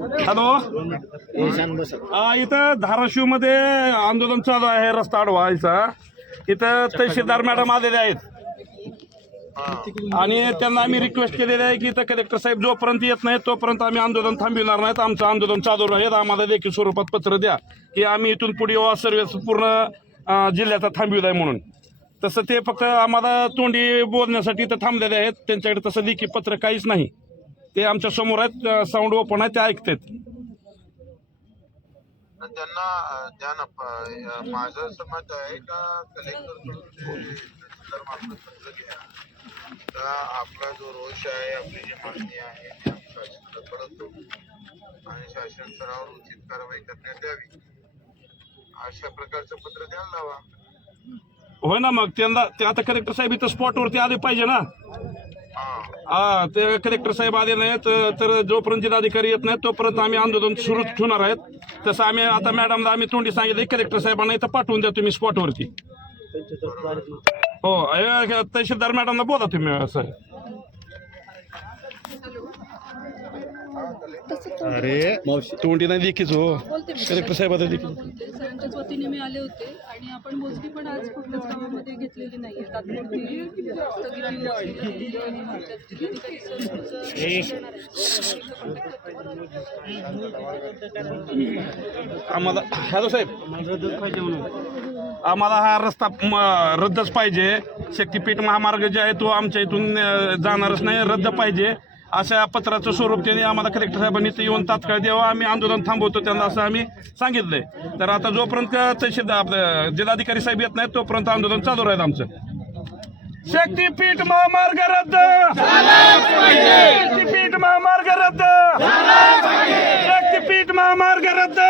Hello. इथं धाराशिवमध्ये आंदोलन चालू आहे रस्ता अडवायचा. इथं तहसीलदार मॅडम आलेले आहेत. आणि त्यांना आम्ही रिक्वेस्ट केलेली आहे की इथं कलेक्टर साहेब जोपर्यंत येत नाही तोपर्यंत आम्ही आंदोलन थांबविणार नाहीत. आमचं आंदोलन चालू राहील. आम्हाला देखील स्वरूपात पत्र द्या की आम्ही इथून पुढे वा सर्व्हिस पूर्ण जिल्ह्याचा थांबवित आहे म्हणून. तसं ते फक्त आम्हाला तोंडी बोलण्यासाठी इथं थांबलेले आहेत. त्यांच्याकडे तसं लेखी पत्र काहीच नाही. ते आमच्यासमोर आहेत साऊंड ओपन आहे ते ऐकतात. त्यांना माझं समज आहे का कलेक्टर घ्या. तर आपला जो रोष आहे आपली जी मागणी आहे ती आम्ही शासनाला कळवतो. आणि शासन स्तरावर उचित कारवाई करण्यात यावी. अशा प्रकारचं पत्र द्यायला लावा. होय ना मग त्यांना ते आता कलेक्टर साहेब इथं स्पॉटवरती आले पाहिजे ना. हा ते कलेक्टर साहेब आले नाहीत तर जोपर्यंत जिल्हाधिकारी येत नाहीत तोपर्यंत आम्ही आंदोलन सुरू ठेवणार आहेत. तसं आम्ही आता मॅडमला आम्ही तोंडी सांगितले कलेक्टर साहेबांना इथं पाठवून द्या तुम्ही स्पॉटवरती हो तहसीलदार मॅडमला बोला तुम्ही असं तोंडी नाही देखीच हो. कलेक्टर साहेब आता देखील सरांच्याच वतीने मी आले होते आणि आपण मोजणी पण आज कुठल्याच गावामध्ये घेतलेली नाहीये. तात्पुरती स्थगिती मोजणी आहे. आम्हाला हॅलो साहेब. आम्हाला हा रस्ता म, रद्दच पाहिजे. शक्तीपीठ महामार्ग जे आहे तो आमच्या इथून अ, जाणारच नाही रद्द पाहिजे. अशा पत्राचं स्वरूप त्यांनी आम्हाला कलेक्टर साहेबांनी ते येऊन तात्काळ द्यावं. आम्ही आंदोलन थांबवतो त्यांना असं आम्ही सांगितलंय. तर आता जोपर्यंत तहसील आपलं जिल्हाधिकारी साहेब येत नाहीत तोपर्यंत आंदोलन चालू राहील आमचं. शक्तीपीठ महामार्ग रद्द! शक्तीपीठ महामार्ग रद्द! शक्तीपीठ महामार्ग रद्द!